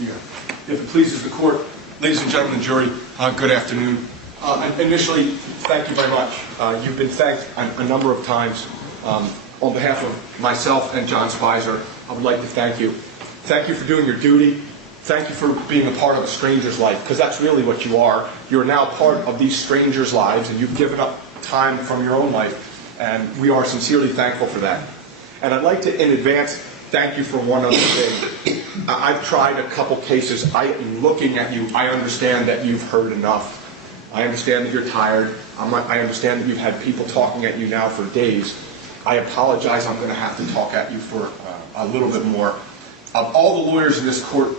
Yeah. If it pleases the court, ladies and gentlemen of the jury, good afternoon. Initially, thank you very much. You've been thanked a number of times. On behalf of myself and John Speiser, I would like to thank you. Thank you for doing your duty. Thank you for being a part of a stranger's life, because that's really what you are. You're now part of these strangers' lives, and you've given up time from your own life, and we are sincerely thankful for that. And I'd like to, in advance, thank you for one other thing. I've tried a couple cases. Looking at you, I understand that you've heard enough. I understand that you're tired. I understand that you've had people talking at you now for days. I apologize. I'm going to have to talk at you for a little bit more. Of all the lawyers in this court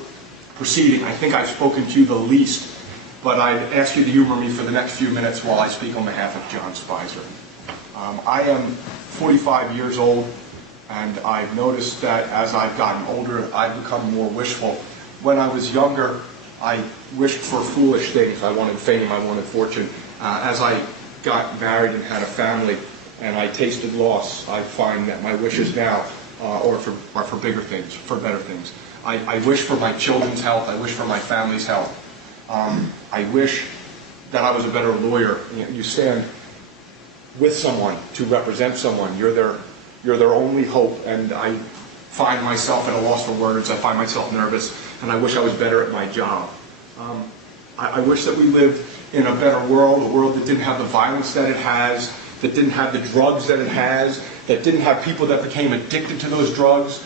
proceeding, I think I've spoken to you the least, but I'd ask you to humor me for the next few minutes while I speak on behalf of John Speiser. I am 45 years old, and I've noticed that as I've gotten older, I've become more wishful. When I was younger, I wished for foolish things. I wanted fame, I wanted fortune. As I got married and had a family, and I tasted loss, I find that my wishes now are for bigger things, for better things. I wish for my children's health. I wish for my family's health. I wish that I was a better lawyer. You stand with someone to represent someone. You're their only hope, and I find myself at a loss for words. I find myself nervous, and I wish I was better at my job. I wish that we lived in a better world, a world that didn't have the violence that it has, that didn't have the drugs that it has, that didn't have people that became addicted to those drugs,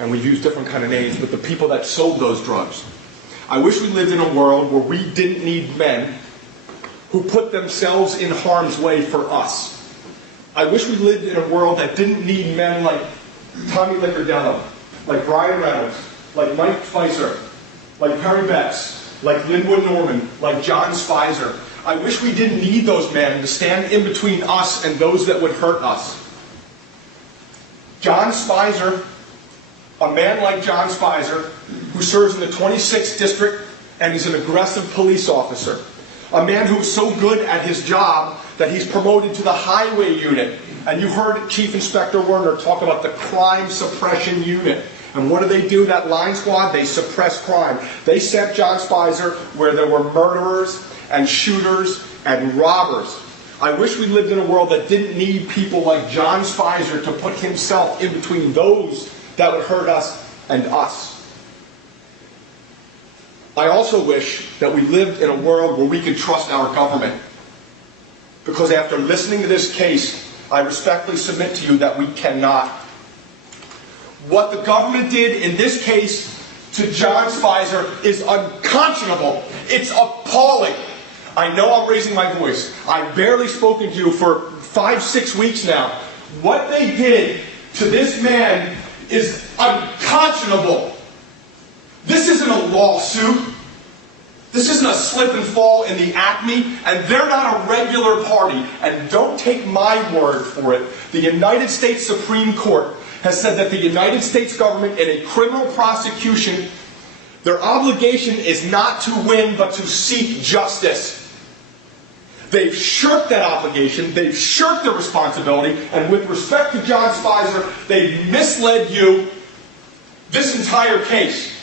and we've used different kind of names, but the people that sold those drugs. I wish we lived in a world where we didn't need men who put themselves in harm's way for us. I wish we lived in a world that didn't need men like Tommy Liccardello, like Brian Reynolds, like Mike Speiser, like Perry Betts, like Linwood Norman, like John Speiser. I wish we didn't need those men to stand in between us and those that would hurt us. John Speiser, a man like John Speiser, who serves in the 26th District and is an aggressive police officer. A man who is so good at his job that he's promoted to the highway unit. And you heard Chief Inspector Werner talk about the crime suppression unit. And what do? That line squad, they suppress crime. They sent John Speiser where there were murderers and shooters and robbers. I wish we lived in a world that didn't need people like John Speiser to put himself in between those that would hurt us and us. I also wish that we lived in a world where we could trust our government. Because after listening to this case, I respectfully submit to you that we cannot. What the government did in this case to John Speiser is unconscionable. It's appalling. I know I'm raising my voice. I've barely spoken to you for 5-6 weeks now. What they did to this man is unconscionable. This isn't a lawsuit. This isn't a slip and fall in the Acme, and they're not a regular party. And don't take my word for it. The United States Supreme Court has said that the United States government in a criminal prosecution, their obligation is not to win, but to seek justice. They've shirked that obligation, they've shirked their responsibility, and with respect to John Speiser, they've misled you this entire case.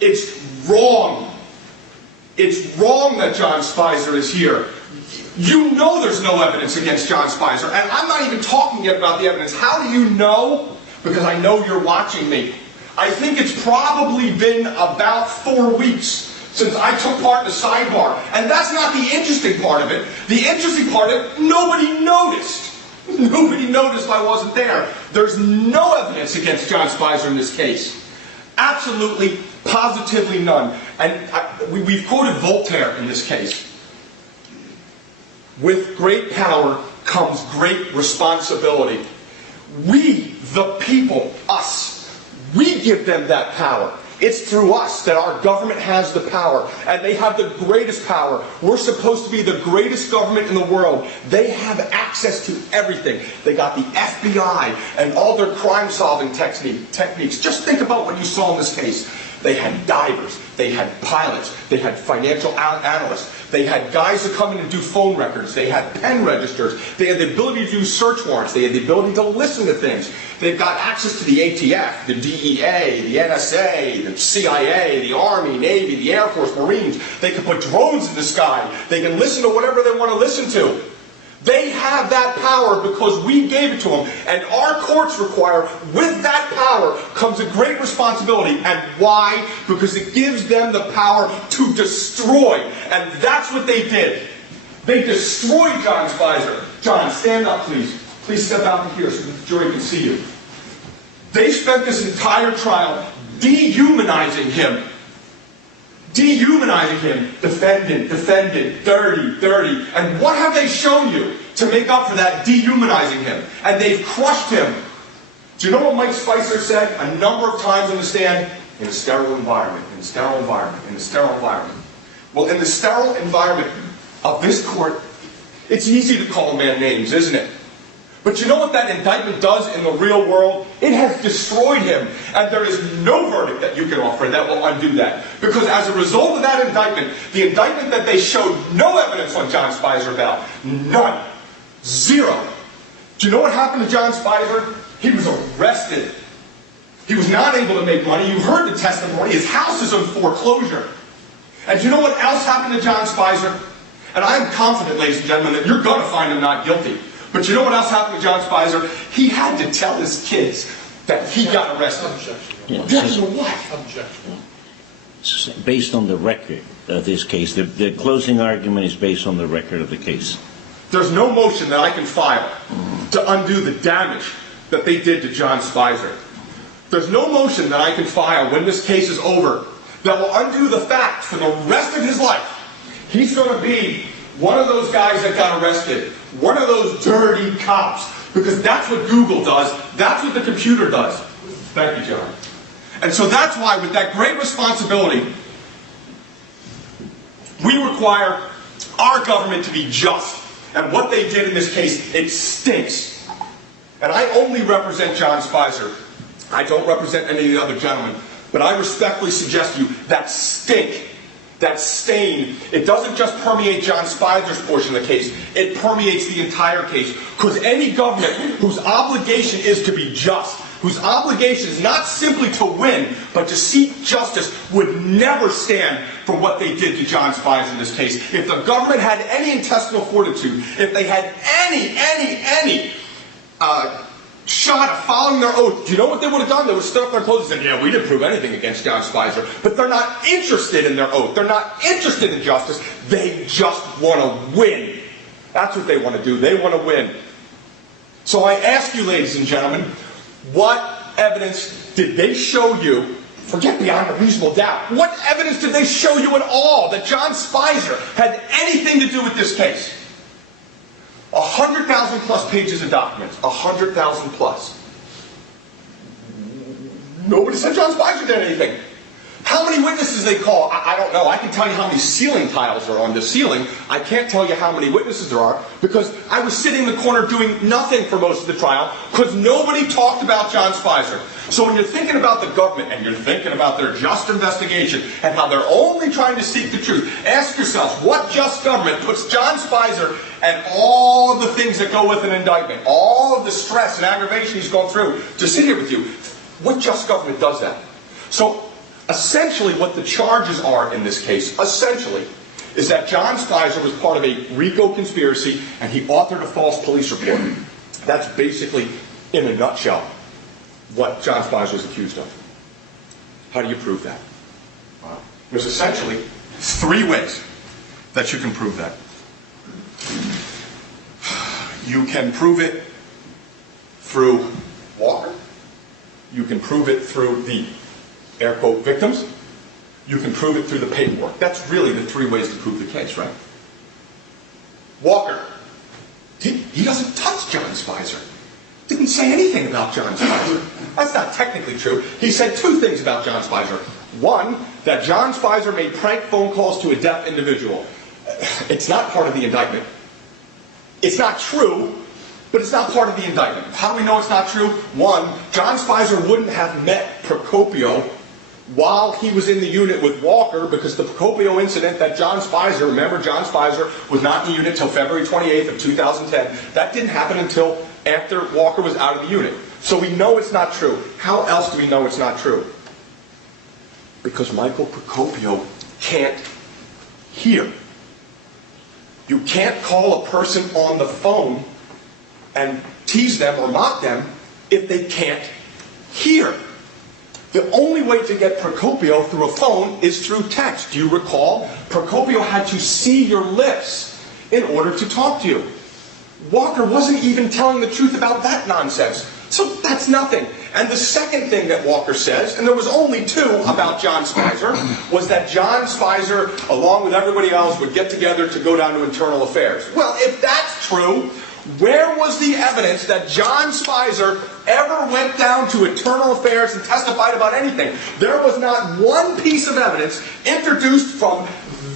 It's wrong. It's wrong that John Speiser is here. You know there's no evidence against John Speiser, and I'm not even talking yet about the evidence. How do you know? Because I know you're watching me. I think it's probably been about 4 weeks since I took part in the sidebar. And that's not the interesting part of it. The interesting part of it, nobody noticed. Nobody noticed I wasn't there. There's no evidence against John Speiser in this case. Absolutely, positively none. And we've quoted Voltaire in this case. With great power comes great responsibility. We, the people, us, we give them that power. It's through us that our government has the power, and they have the greatest power. We're supposed to be the greatest government in the world. They have access to everything. They got the FBI and all their crime-solving techniques. Just think about what you saw in this case. They had divers, they had pilots, they had financial analysts, they had guys that come in and do phone records, they had pen registers, they had the ability to do search warrants, they had the ability to listen to things. They've got access to the ATF, the DEA, the NSA, the CIA, the Army, Navy, the Air Force, Marines. They can put drones in the sky. They can listen to whatever they want to listen to. They have that power because we gave it to them. And our courts require, with that power comes a great responsibility. And why? Because it gives them the power to destroy. And that's what they did. They destroyed John Speiser. John, stand up, please. Please step out here so the jury can see you. They spent this entire trial dehumanizing him. Dehumanizing him. Defendant, dirty. And what have they shown you to make up for that dehumanizing him? And they've crushed him. Do you know what Mike Speiser said a number of times in the stand? In a sterile environment, in a sterile environment, in a sterile environment. Well, in the sterile environment of this court, it's easy to call a man names, isn't it? But you know what that indictment does in the real world? It has destroyed him. And there is no verdict that you can offer that will undo that. Because as a result of that indictment, the indictment that they showed no evidence on John Speiser about, none, zero. Do you know what happened to John Speiser? He was arrested. He was not able to make money. You heard the testimony. His house is in foreclosure. And do you know what else happened to John Speiser? And I am confident, ladies and gentlemen, that you're going to find him not guilty. But you know what else happened to John Speiser? He had to tell his kids that he got arrested. Yeah. Objection to what? Objection. Based on the record of this case, the closing argument is based on the record of the case. There's no motion that I can file to undo the damage that they did to John Speiser. There's no motion that I can file when this case is over that will undo the fact for the rest of his life. He's going to be one of those guys that got arrested. One of those dirty cops. Because that's what Google does. That's what the computer does. Thank you, John. And so that's why, with that great responsibility, we require our government to be just. And what they did in this case, it stinks. And I only represent John Speiser. I don't represent any of the other gentlemen. But I respectfully suggest to you that stink, that stain, it doesn't just permeate John Speiser's portion of the case, it permeates the entire case. Because any government whose obligation is to be just, whose obligation is not simply to win, but to seek justice, would never stand for what they did to John Speiser in this case. If the government had any intestinal fortitude, if they had any shot of following their oath, do you know what they would have done? They would have stood up their clothes and said, yeah, we didn't prove anything against John Speiser. But they're not interested in their oath. They're not interested in justice. They just want to win. That's what they want to do. They want to win. So I ask you, ladies and gentlemen, what evidence did they show you? Forget beyond a reasonable doubt. What evidence did they show you at all that John Speiser had anything to do with this case? 100,000 plus pages of documents. 100,000 plus. Nobody said John Speiser did anything. How many witnesses they call? I don't know. I can tell you how many ceiling tiles are on the ceiling. I can't tell you how many witnesses there are because I was sitting in the corner doing nothing for most of the trial because nobody talked about John Speiser. So when you're thinking about the government and you're thinking about their just investigation and how they're only trying to seek the truth, ask yourselves, what just government puts John Speiser and all of the things that go with an indictment, all of the stress and aggravation he's gone through to sit here with you? What just government does that? So essentially what the charges are in this case, essentially, is that John Speiser was part of a RICO conspiracy and he authored a false police report. That's basically, in a nutshell, what John Speiser was accused of. How do you prove that? There's essentially 3 ways that you can prove that. You can prove it through Walker. You can prove it through the air quote victims. You can prove it through the paperwork. That's really the 3 ways to prove the case, right? Walker, he doesn't touch John Speiser. Didn't say anything about John Speiser. That's not technically true. He said 2 things about John Speiser. 1, that John Speiser made prank phone calls to a deaf individual. It's not part of the indictment. It's not true, but it's not part of the indictment. How do we know it's not true? 1, John Speiser wouldn't have met Procopio while he was in the unit with Walker, because the Procopio incident that John Speiser, remember John Speiser was not in the unit until February 28th of 2010. That didn't happen until after Walker was out of the unit. So we know it's not true. How else do we know it's not true? Because Michael Procopio can't hear. You can't call a person on the phone and tease them or mock them if they can't hear. The only way to get Procopio through a phone is through text. Do you recall? Procopio had to see your lips in order to talk to you. Walker wasn't even telling the truth about that nonsense. So that's nothing. And the second thing that Walker says, and there was only two about John Speiser, was that John Speiser, along with everybody else, would get together to go down to internal affairs. Well, if that's true, where was the evidence that John Speiser ever went down to internal affairs and testified about anything? There was not one piece of evidence introduced from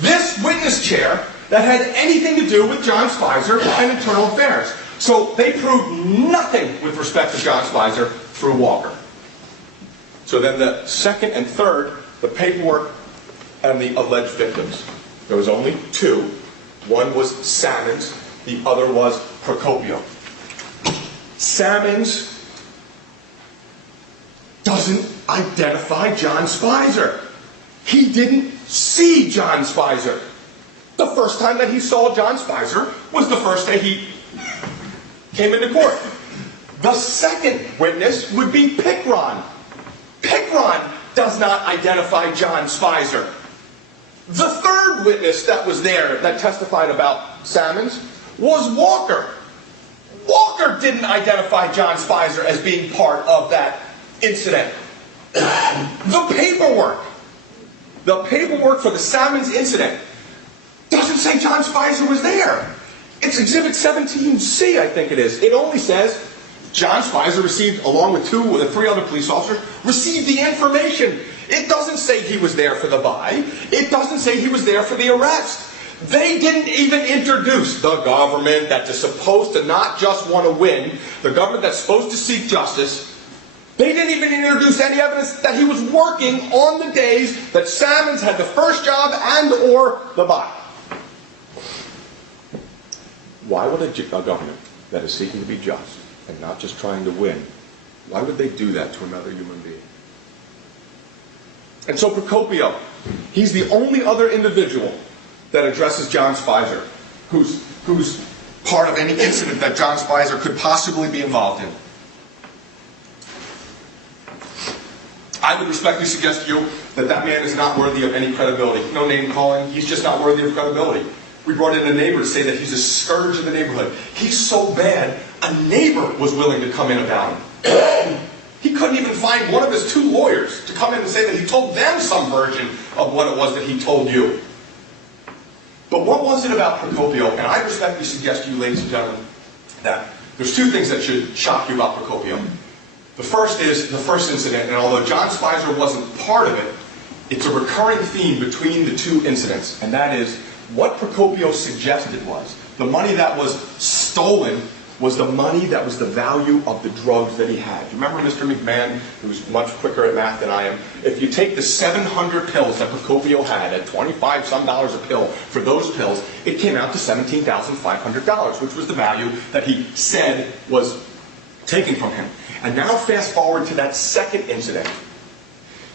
this witness chair that had anything to do with John Speiser and internal affairs. So they proved nothing with respect to John Speiser through Walker. So then the second and third, the paperwork and the alleged victims. There was only two. One was Salmons, the other was Procopio. Salmons doesn't identify John Speiser. He didn't see John Speiser. The first time that he saw John Speiser was the first day he came into court. The second witness would be Pickron. Pickron does not identify John Speiser. The third witness that was there that testified about Salmons was Walker. Walker didn't identify John Speiser as being part of that incident. The paperwork for the Salmons incident doesn't say John Speiser was there. It's Exhibit 17C, I think it is. It only says John Speiser received, along with the three other police officers, received the information. It doesn't say he was there for the buy. It doesn't say he was there for the arrest. They didn't even introduce the government that is supposed to not just want to win, the government that's supposed to seek justice. They didn't even introduce any evidence that he was working on the days that Salmons had the first job and or the buy. Why would a government that is seeking to be just and not just trying to win, why would they do that to another human being? And so Procopio, he's the only other individual that addresses John Speiser, who's part of any incident that John Speiser could possibly be involved in. I would respectfully suggest to you that that man is not worthy of any credibility. No name calling, he's just not worthy of credibility. We brought in a neighbor to say that he's a scourge of the neighborhood. He's so bad, a neighbor was willing to come in about him. He couldn't even find one of his two lawyers to come in and say that he told them some version of what it was that he told you. But what was it about Procopio? And I respectfully suggest to you, ladies and gentlemen, that there's two things that should shock you about Procopio. The first is the first incident, and although John Speiser wasn't part of it, it's a recurring theme between the two incidents, and that is what Procopio suggested was the money that was stolen was the money that was the value of the drugs that he had. You remember Mr. McMahon, who's much quicker at math than I am? If you take the 700 pills that Procopio had at $25-some a pill for those pills, it came out to $17,500, which was the value that he said was taken from him. And now fast forward to that second incident.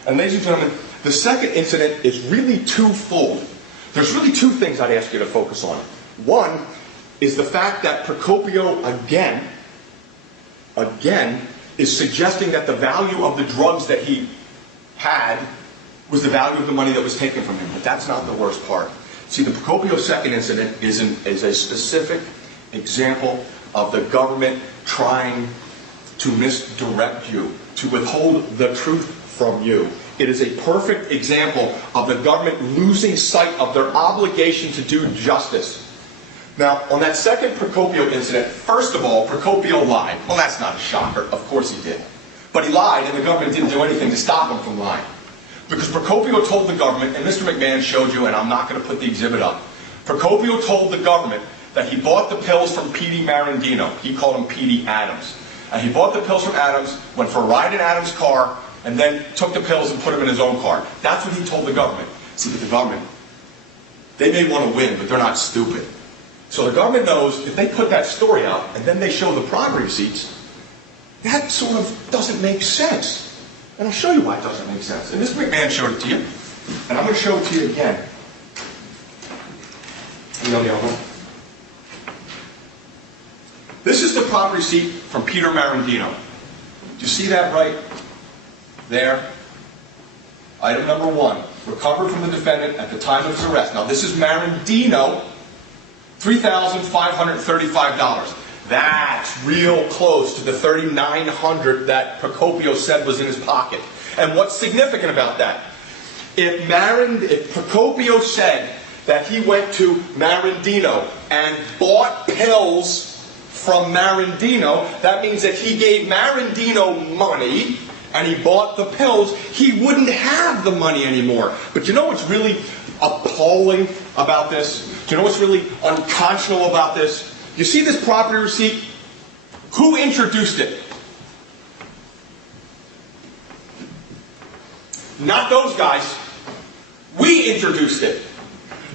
And ladies and gentlemen, the second incident is really twofold. There's really two things I'd ask you to focus on. One is the fact that Procopio, again, is suggesting that the value of the drugs that he had was the value of the money that was taken from him. But that's not the worst part. See, the Procopio second incident is a specific example of the government trying to misdirect you, to withhold the truth from you. It is a perfect example of the government losing sight of their obligation to do justice. Now, on that second Procopio incident, first of all, Procopio lied. Well, that's not a shocker. Of course he did. But he lied, and the government didn't do anything to stop him from lying. Because Procopio told the government, and Mr. McMahon showed you, and I'm not going to put the exhibit up, Procopio told the government that he bought the pills from Petey Marandino. He called him Petey Adams. And he bought the pills from Adams, went for a ride in Adams' car, and then took the pills and put them in his own car. That's what he told the government. See, but the government, they may want to win, but they're not stupid. So the government knows if they put that story out and then they show the property receipts, that sort of doesn't make sense. And I'll show you why it doesn't make sense. And Mr. McMahon showed it to you, and I'm going to show it to you again. You know the other one? This is the property receipt from Peter Marandino. Do you see that right there? Item number 1, recovered from the defendant at the time of his arrest. Now this is Marandino, $3,535. That's real close to the $3,900 that Procopio said was in his pocket. And what's significant about that? If Procopio said that he went to Marandino and bought pills from Marandino, that means that he gave Marandino money and he bought the pills, he wouldn't have the money anymore. But you know what's really appalling about this? Do you know what's really unconscionable about this? You see this property receipt? Who introduced it? Not those guys. We introduced it.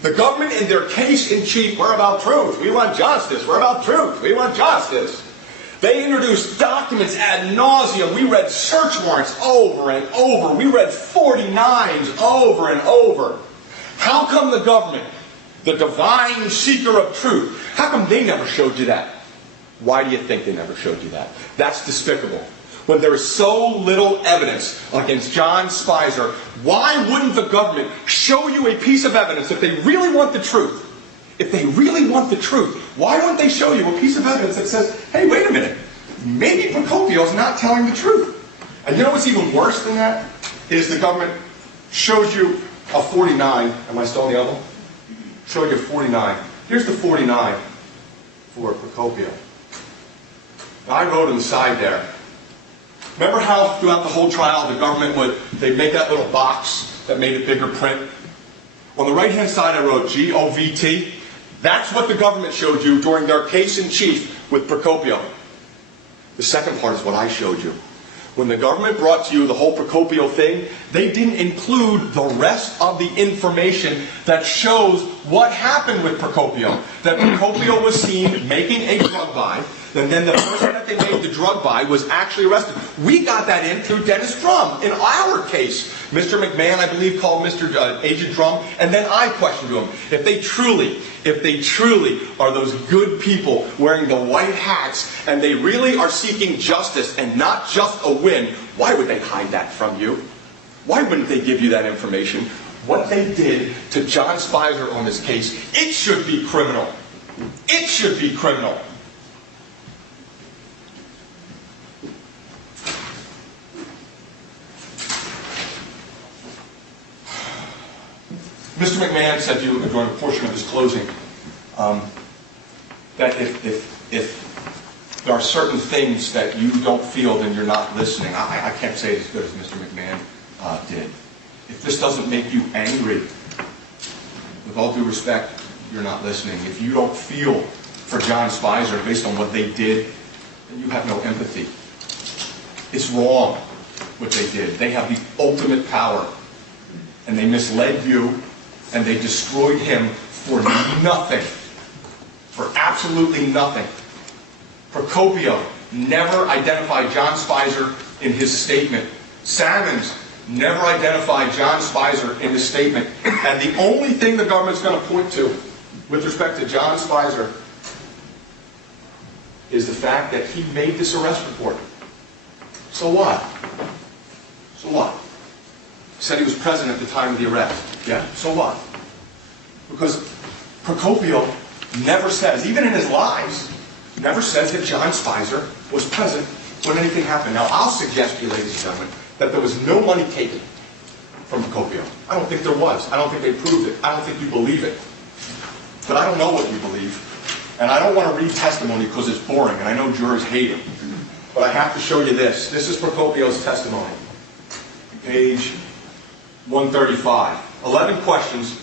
The government in their case in chief, we're about truth. We want justice. We're about truth. We want justice. They introduced documents ad nauseum. We read search warrants over and over. We read 49s over and over. How come the government, the divine seeker of truth, how come they never showed you that? Why do you think they never showed you that? That's despicable. When there is so little evidence against John Speiser, why wouldn't the government show you a piece of evidence if they really want the truth? If they really want the truth, why wouldn't they show you a piece of evidence that says, hey, wait a minute, maybe Procopio's not telling the truth? And you know what's even worse than that? Is the government shows you a 49. Am I still on the other one? Show you a 49. Here's the 49 for Procopio. Now, I wrote on the side there. Remember how throughout the whole trial the government they'd make that little box that made it bigger print? On the right-hand side I wrote GOVT. That's what the government showed you during their case in chief with Procopio. The second part is what I showed you. When the government brought to you the whole Procopio thing, they didn't include the rest of the information that shows what happened with Procopio. That Procopio was seen making a drug buy, and then the person that they made the drug buy was actually arrested. We got that in through Dennis Drum in our case. Mr. McMahon, I believe, called Agent Drum, and then I questioned him. If they truly are those good people wearing the white hats, and they really are seeking justice and not just a win, why would they hide that from you? Why wouldn't they give you that information? What they did to John Speiser on this case, it should be criminal. It should be criminal. Mr. McMahon said to you during a portion of his closing that if there are certain things that you don't feel, then you're not listening. I can't say it as good as Mr. McMahon did. If this doesn't make you angry, with all due respect, you're not listening. If you don't feel for John Speiser based on what they did, then you have no empathy. It's wrong what they did. They have the ultimate power, and they misled you, and they destroyed him for nothing. For absolutely nothing. Procopio never identified John Speiser in his statement. Salmons never identified John Speiser in his statement. And the only thing the government's going to point to with respect to John Speiser is the fact that he made this arrest report. So what? So what? He said he was present at the time of the arrest. Yeah, so what? Because Procopio never says, even in his lies, never says that John Speiser was present when anything happened. Now, I'll suggest to you, ladies and gentlemen, that there was no money taken from Procopio. I don't think there was. I don't think they proved it. I don't think you believe it. But I don't know what you believe. And I don't want to read testimony because it's boring, and I know jurors hate it. But I have to show you this. This is Procopio's testimony. Page 135. 11 questions.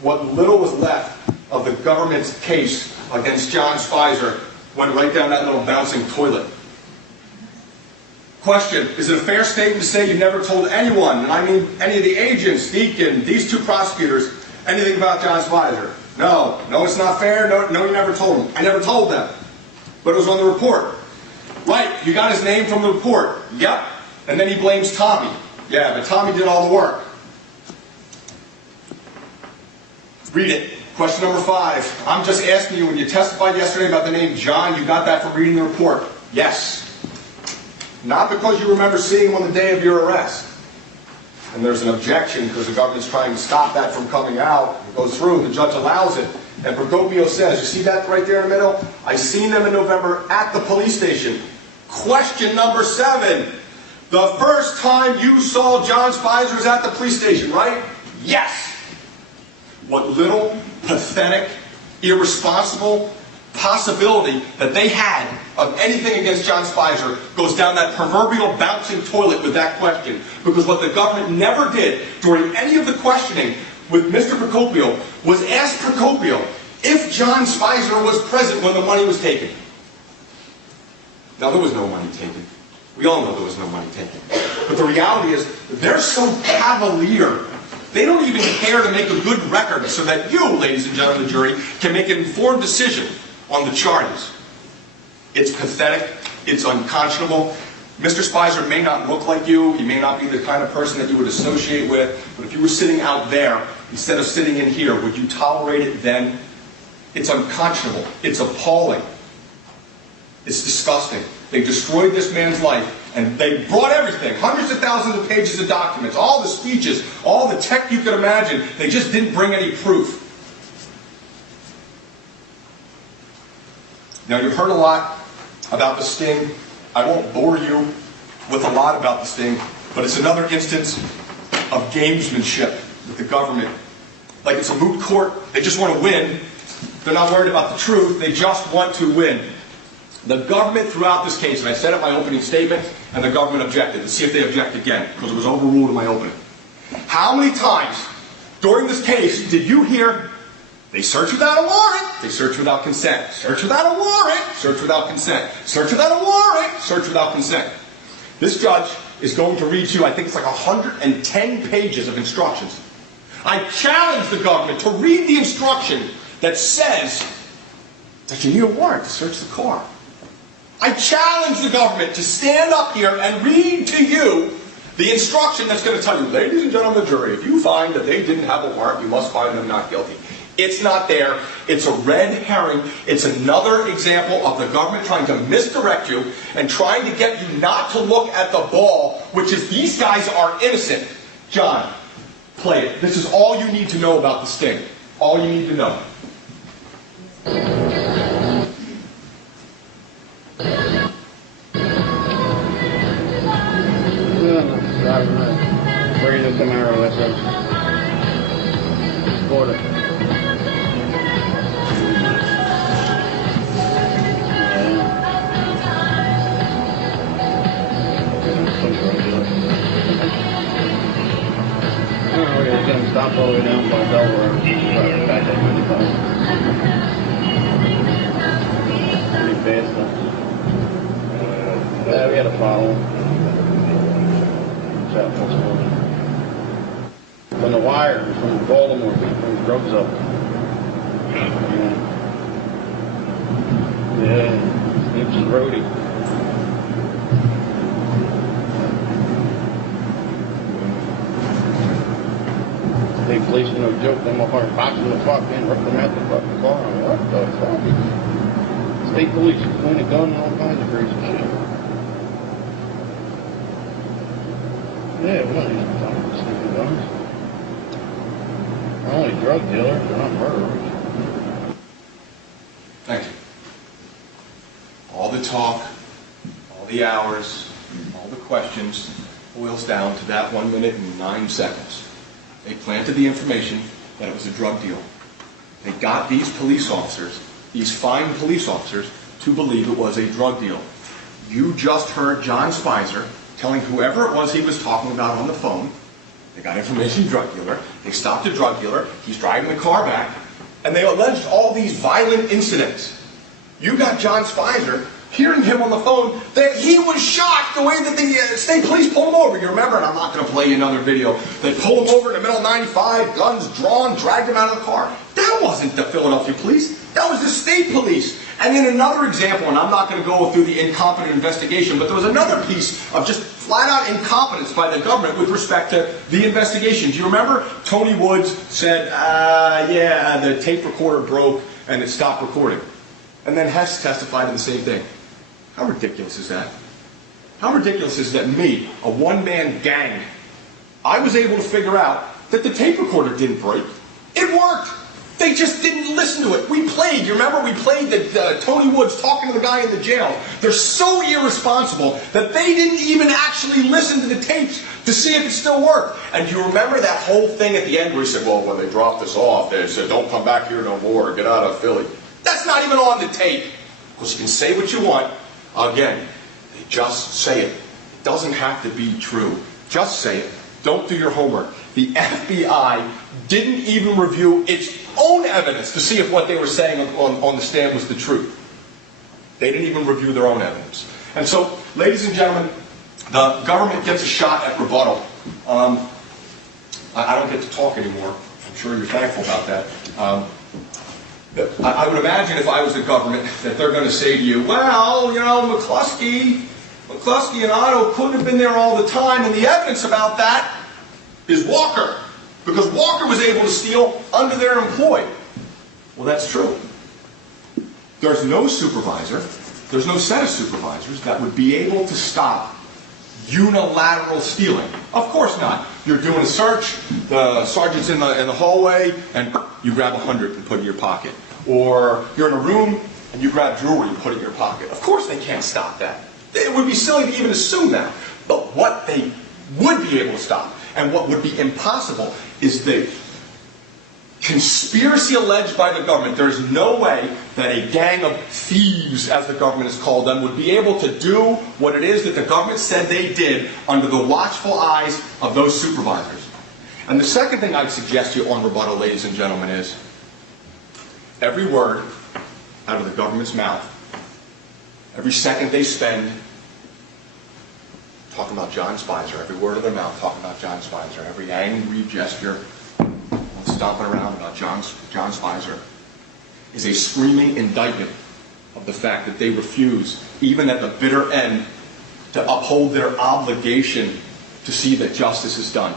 What little was left of the government's case against John Speiser went right down that little bouncing toilet. Question, is it a fair statement to say you never told anyone, and I mean any of the agents, Deacon, these two prosecutors, anything about John Speiser? No. No, it's not fair. No, you never told them. I never told them. But it was on the report. Right, you got his name from the report. Yep. And then he blames Tommy. Yeah, but Tommy did all the work. Read it. Question number 5. I'm just asking you, when you testified yesterday about the name John, you got that from reading the report? Yes. Not because you remember seeing him on the day of your arrest. And there's an objection because the government's trying to stop that from coming out. It goes through, the judge allows it. And Procopio says, you see that right there in the middle? I seen them in November at the police station. Question number 7. The first time you saw John Speiser was at the police station, right? Yes. What little, pathetic, irresponsible possibility that they had of anything against John Speiser goes down that proverbial bouncing toilet with that question. Because what the government never did during any of the questioning with Mr. Procopio was ask Procopio if John Speiser was present when the money was taken. Now, there was no money taken. We all know there was no money taken. But the reality is, they're so cavalier, they don't even care to make a good record so that you, ladies and gentlemen of the jury, can make an informed decision on the charges. It's pathetic. It's unconscionable. Mr. Speiser may not look like you. He may not be the kind of person that you would associate with. But if you were sitting out there instead of sitting in here, would you tolerate it then? It's unconscionable. It's appalling. It's disgusting. They destroyed this man's life, and they brought everything, hundreds of thousands of pages of documents, all the speeches, all the tech you could imagine. They just didn't bring any proof. Now, you've heard a lot about the sting. I won't bore you with a lot about the sting, but it's another instance of gamesmanship with the government. Like it's a moot court. They just want to win. They're not worried about the truth. They just want to win. The government throughout this case, and I said it in my opening statement, and the government objected. Let's see if they object again, because it was overruled in my opening. How many times during this case did you hear, they search without a warrant, they search without consent, search without a warrant, search without consent, search without a warrant, search without consent? This judge is going to read you, I think it's like 110 pages of instructions. I challenge the government to read the instruction that says that you need a warrant to search the car. I challenge the government to stand up here and read to you the instruction that's going to tell you, ladies and gentlemen of the jury, if you find that they didn't have a warrant, you must find them not guilty. It's not there. It's a red herring. It's another example of the government trying to misdirect you and trying to get you not to look at the ball, which is these guys are innocent. John, play it. This is all you need to know about the sting. All you need to know. Bring the Camaro, that's it. Border. Oh, we're gonna stop all the way down by Delaware. Back up 95. Pretty fast, though. Yeah, we had to follow him. From the wire, from Baltimore, from the drugs up. Yeah, Snoops and Brody. State police are no joke. Them up there boxing the fuck in, ripped them out the fucking car. What the fuck? State police point a gun and all kinds of crazy shit. Yeah, we don't need to talk about stupid guns. They're only drug dealers, they're not murderers. Thank you. All the talk, all the hours, all the questions boils down to that 1 minute and 9 seconds. They planted the information that it was a drug deal. They got these police officers, these fine police officers, to believe it was a drug deal. You just heard John Speiser telling whoever it was he was talking about on the phone, they got information, drug dealer, they stopped a drug dealer, he's driving the car back, and they alleged all these violent incidents. You got John Speiser hearing him on the phone, that he was shocked the way that the state police pulled him over. You remember, and I'm not going to play you another video, they pulled him over in the middle of 95, guns drawn, dragged him out of the car. That wasn't the Philadelphia police. That was the state police. And then another example, and I'm not going to go through the incompetent investigation, but there was another piece of just flat-out incompetence by the government with respect to the investigation. Do you remember? Tony Woods said, yeah, the tape recorder broke and it stopped recording. And then Hess testified to the same thing. How ridiculous is that? How ridiculous is that me, a one-man gang, I was able to figure out that the tape recorder didn't break. It worked. They just didn't listen to it. We played, you remember, we played Tony Woods talking to the guy in the jail. They're so irresponsible that they didn't even actually listen to the tapes to see if it still worked. And do you remember that whole thing at the end where he said, well, when they dropped us off, they said, don't come back here no more, get out of Philly. That's not even on the tape. Because you can say what you want. Again, they just say it. It doesn't have to be true. Just say it. Don't do your homework. The FBI didn't even review its own evidence to see if what they were saying on the stand was the truth. They didn't even review their own evidence. And so, ladies and gentlemen, the government gets a shot at rebuttal. I don't get to talk anymore. I'm sure you're thankful about that. I would imagine if I was the government that they're going to say to you, well, you know, McCluskey and Otto couldn't have been there all the time, and the evidence about that is Walker. Because Walker was able to steal under their employ. Well, that's true. There's no supervisor, there's no set of supervisors that would be able to stop unilateral stealing. Of course not. You're doing a search, the sergeant's in the hallway, and you grab 100 and put it in your pocket. Or you're in a room and you grab jewelry and put it in your pocket. Of course they can't stop that. It would be silly to even assume that. But what they would be able to stop, and what would be impossible, is the conspiracy alleged by the government. There's no way that a gang of thieves, as the government has called them, would be able to do what it is that the government said they did under the watchful eyes of those supervisors. And the second thing I'd suggest to you on rebuttal, ladies and gentlemen, is every word out of the government's mouth, every second they spend talking about John Speiser, every word of their mouth talking about John Speiser, every angry gesture stomping around about John Speiser, is a screaming indictment of the fact that they refuse, even at the bitter end, to uphold their obligation to see that justice is done.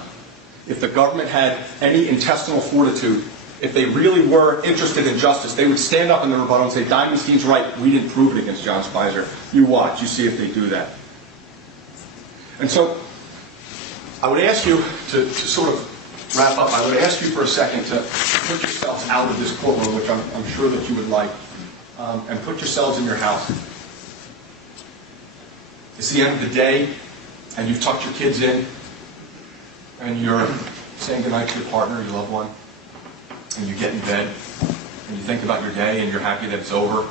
If the government had any intestinal fortitude, if they really were interested in justice, they would stand up in the rebuttal and say, Diamondstein's right, we didn't prove it against John Speiser. You watch, you see if they do that. And so, I would ask you to sort of wrap up. I would ask you for a second to put yourselves out of this courtroom, which I'm sure that you would like, and put yourselves in your house. It's the end of the day, and you've tucked your kids in, and you're saying goodnight to your partner, your loved one, and you get in bed, and you think about your day, and you're happy that it's over.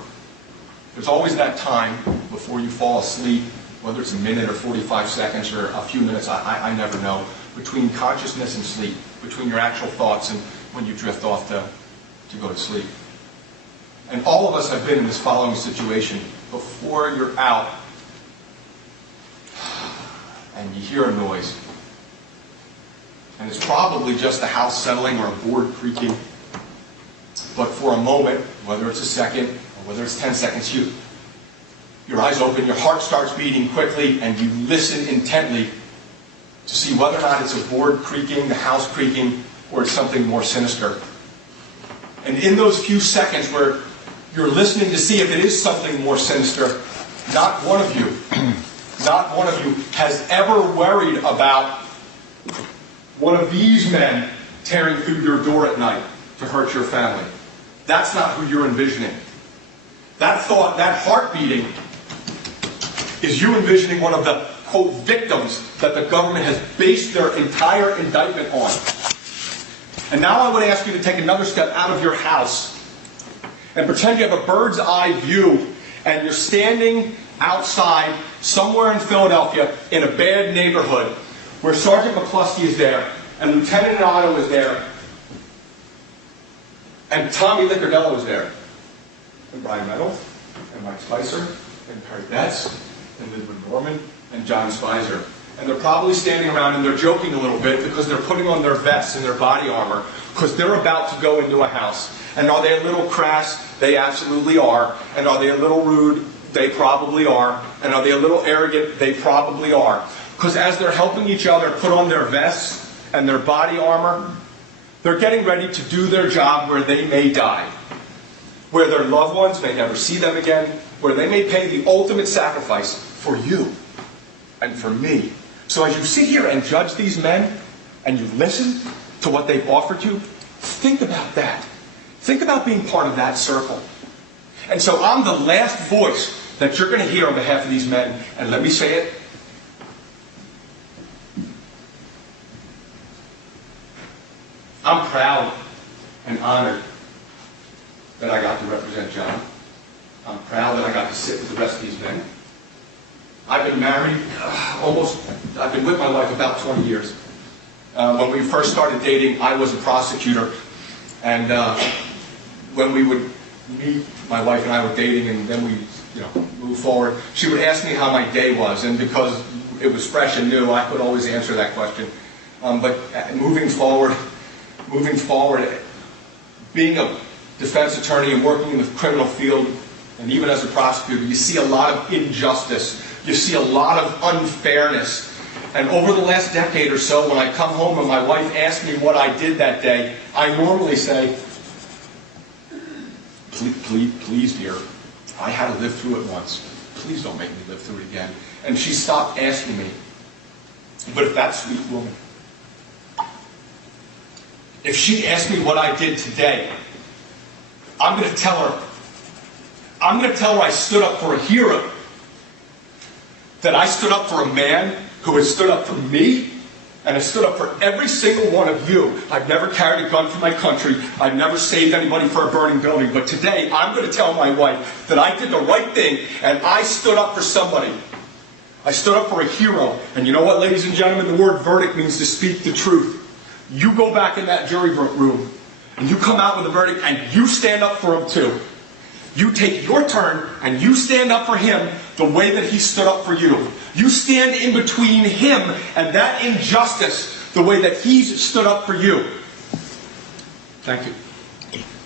There's always that time before you fall asleep, whether it's a minute or 45 seconds or a few minutes, I never know, between consciousness and sleep, between your actual thoughts and when you drift off to go to sleep. And all of us have been in this following situation. Before you're out and you hear a noise, and it's probably just the house settling or a board creaking, but for a moment, whether it's a second or whether it's 10 seconds, your eyes open, your heart starts beating quickly, and you listen intently to see whether or not it's a board creaking, the house creaking, or it's something more sinister. And in those few seconds where you're listening to see if it is something more sinister, not one of you has ever worried about one of these men tearing through your door at night to hurt your family. That's not who you're envisioning. That thought, that heart beating, is you envisioning one of the, quote, victims that the government has based their entire indictment on. And now I would ask you to take another step out of your house and pretend you have a bird's eye view and you're standing outside somewhere in Philadelphia in a bad neighborhood where Sergeant McCluskey is there and Lieutenant Otto is there and Tommy Liccardello is there and Brian Reynolds and Mike Speiser and Perry Betts and Lidwin Norman and John Speiser. And they're probably standing around and they're joking a little bit because they're putting on their vests and their body armor because they're about to go into a house. And are they a little crass? They absolutely are. And are they a little rude? They probably are. And are they a little arrogant? They probably are. Because as they're helping each other put on their vests and their body armor, they're getting ready to do their job where they may die, where their loved ones may never see them again, where they may pay the ultimate sacrifice for you and for me. So as you sit here and judge these men, and you listen to what they've offered you, think about that. Think about being part of that circle. And so I'm the last voice that you're going to hear on behalf of these men. And let me say it. I'm proud and honored that I got to represent John. I'm proud that I got to sit with the rest of these men. I've been married I've been with my wife about 20 years. When we first started dating, I was a prosecutor. And when we would meet, my wife and I were dating, and then we move forward, she would ask me how my day was. And because it was fresh and new, I could always answer that question. But moving forward, being a defense attorney and working in the criminal field, and even as a prosecutor, you see a lot of injustice. You see a lot of unfairness. And over the last decade or so, when I come home and my wife asks me what I did that day, I normally say, please, dear, I had to live through it once. Please don't make me live through it again. And she stopped asking me. But if that sweet woman, if she asked me what I did today, I'm going to tell her I stood up for a hero. That I stood up for a man who has stood up for me and has stood up for every single one of you. I've never carried a gun for my country. I've never saved anybody for a burning building. But today, I'm going to tell my wife that I did the right thing and I stood up for somebody. I stood up for a hero. And you know what, ladies and gentlemen? The word verdict means to speak the truth. You go back in that jury room and you come out with a verdict and you stand up for him too. You take your turn and you stand up for him the way that he stood up for you. You stand in between him and that injustice the way that he's stood up for you. Thank you.